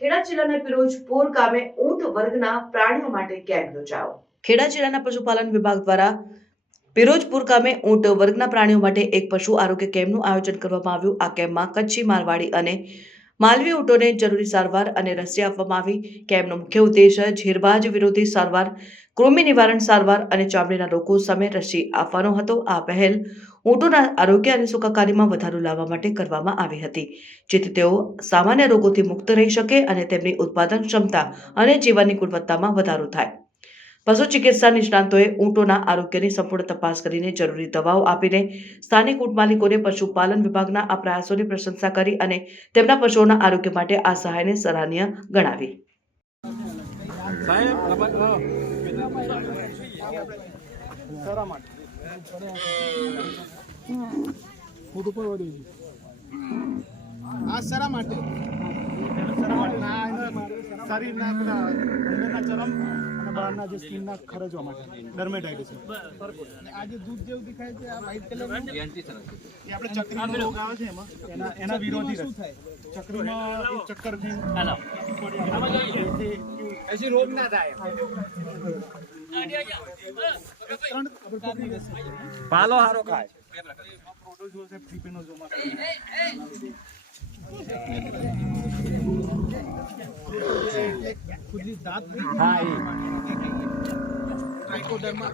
ખેડા જિલ્લાના પિરોજપુર ગામે ઊંટ વર્ગના પ્રાણીઓ માટે કેમ્પ યોજાયો। ખેડા જિલ્લાના પશુપાલન વિભાગ દ્વારા પિરોજપુર ગામે ઊંટ વર્ગના પ્રાણીઓ માટે એક પશુ આરોગ્ય કેમ્પનું આયોજન કરવામાં આવ્યું। આ કેમ્પમાં કચ્છી, મારવાડી અને માલવી ઊંટોને જરૂરી સારવાર અને રસી આપવામાં આવી। કેમ્પનો મુખ્ય ઉદ્દેશ ઝેરબાજ વિરોધી સારવાર, કૃમિ નિવારણ સારવાર અને ચામડીના રોગો સામે રસી આપવાનો હતો। આ પહેલ ઊંટોના આરોગ્ય અને સુખાકારીમાં વધારો લાવવા માટે કરવામાં આવી હતી, જેથી તેઓ સામાન્ય રોગોથી મુક્ત રહી શકે અને તેમની ઉત્પાદન ક્ષમતા અને જીવનની ગુણવત્તામાં વધારો થાય। પશુ ચિકિત્સા નિષ્ણાતોએ ઊંટોના આરોગ્યની સંપૂર્ણ તપાસ કરીને જરૂરી દવાઓ આપીને સ્થાનિક ઊંટ માલિકોને પશુપાલન વિભાગના આ પ્રયાસોની પ્રશંસા કરી અને તેમના પશુઓના આરોગ્ય માટે આ સહાયને સરાહનીય ગણાવી। શરીરના પેલા અંદરના ચરમ અને બહારના જે સ્કિનના ખરજવા માટે ડર્મેટાઇટિસ આ જે દૂધ જેવું દેખાય છે આ વ્હાઇટ કલરનું એ આપણે ચક્રીનો રોગ આવે છે એના વિરોધી શું થાય ચક્રીમાં ચક્કર એસી રોગ ના થાય પાલો હારો ખાય પ્રોટોઝોલ છે ટ્રિપેનોઝોમા खुद दांत हाँ ट्राइकोडर्मा